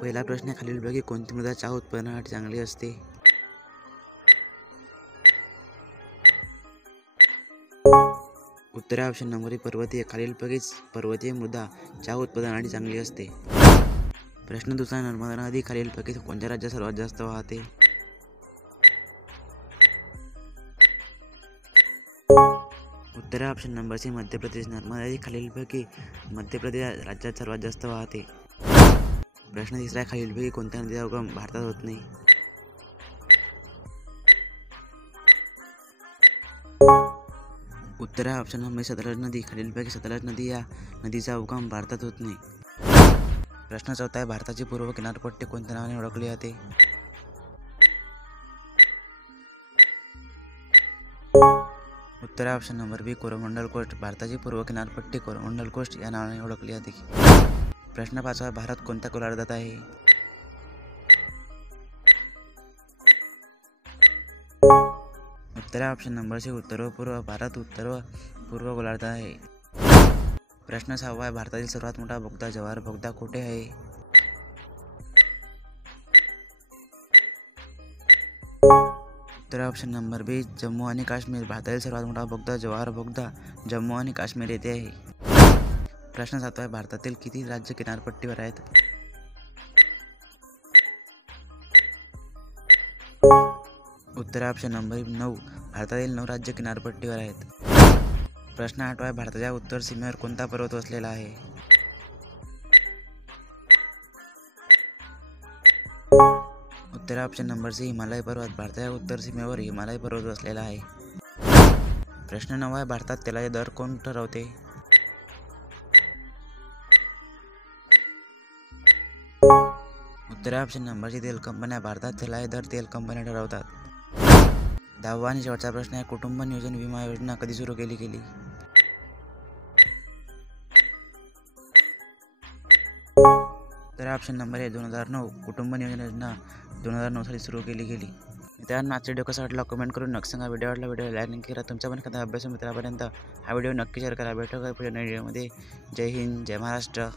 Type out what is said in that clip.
पहिला प्रश्न खालीलपैकी कोणती मृदा चहा उत्पादनासाठी चांगली असते? उत्तर ऑप्शन नंबर पर्वतीय. खालीलपैकी पर्वतीय मृदा चहा उत्पादनासाठी चांगली असते. प्रश्न दुसरा, नर्मदा नदी खालीलपैकी कोणत्या राज्यात सर्वात जास्त वाहते? उत्तर option number C, Madhya Pradesh. Narmada नदी खालीलपैकी मध्य प्रदेश राज्यात सर्वात जास्त वाहते. प्रश्न तिसरा, खालीलपैकी कोणत्या नदीचा उगम भारतात होत नाही? उत्तर ऑप्शन नंबर सतलज नदी. खालीलपैकी सतलज नदी या नदीचा उगम भारतात होत नाही. प्रश्न चौथा आहे, भारताची पूर्व किनारपट्टी कोणत्या नावाने ओळखली जाते? उत्तर ऑप्शन नंबर बी, कोरोमंडल कोस्ट. भारताची पूर्व किनारपट्टी कोरोमंडल कोस्ट या नावाने ओळखली जाते. प्रश्न पाचवा, भारत कोणत्या गोलार्धात आहे? उत्तर ऑप्शन नंबर सी, उत्तर व पूर्व. भारत उत्तर व पूर्व गोलार्धात आहे. प्रश्न सहावा आहे, भारतातील सर्वात मोठा बोगदा जवाहर बोगदा कुठे आहे? उत्तर ऑप्शन नंबर बी, जम्मू आणि काश्मीर. भारतातील सर्वात मोठा बोगदा जवाहर बोगदा जम्मू आणि काश्मीर येथे आहे. प्रश्न सातवा आहे, भारतातील किती राज्य किनारपट्टीवर आहेत? उत्तर ऑप्शन नंबर 9. भारतातील 9 राज्य किनारपट्टीवर आहेत. प्रश्न आठवा आहे, भारताच्या उत्तर सीमेवर कोणता पर्वत वसलेला आहे? उत्तर ऑप्शन नंबर सी, हिमालय पर्वत. भारताच्या उत्तर सीमेवर हिमालय पर्वत वसलेला आहे. प्रश्न 9 आहे, भारतात तेलाचे दर कोण ठरवते? उत्तर ऑप्शन नंबर सी, तेल कंपन्या. भारतात तेलाचे दर तेल कंपन्या ठरवतात. 10वा आणि शेवटचा प्रश्न आहे, कुटुंब नियोजन विमा योजना कधी सुरू केली गेली? उत्तर ऑप्शन नंबर आहे 2009. कुटुंब नियोजन योजना 2009 साली सुरू केली गेली. मित्रांनो, आजचा व्हिडिओ कसा वाटला कमेंट करून नक्की सांगा. व्हिडिओ वाटला व्हिडिओ लाईक करा. तुमच्या पण एखादा अभ्यास मित्रापर्यंत हा व्हिडिओ नक्की शेअर करा. भेटू पुढच्या व्हिडिओमध्ये. जय हिंद, जय महाराष्ट्र.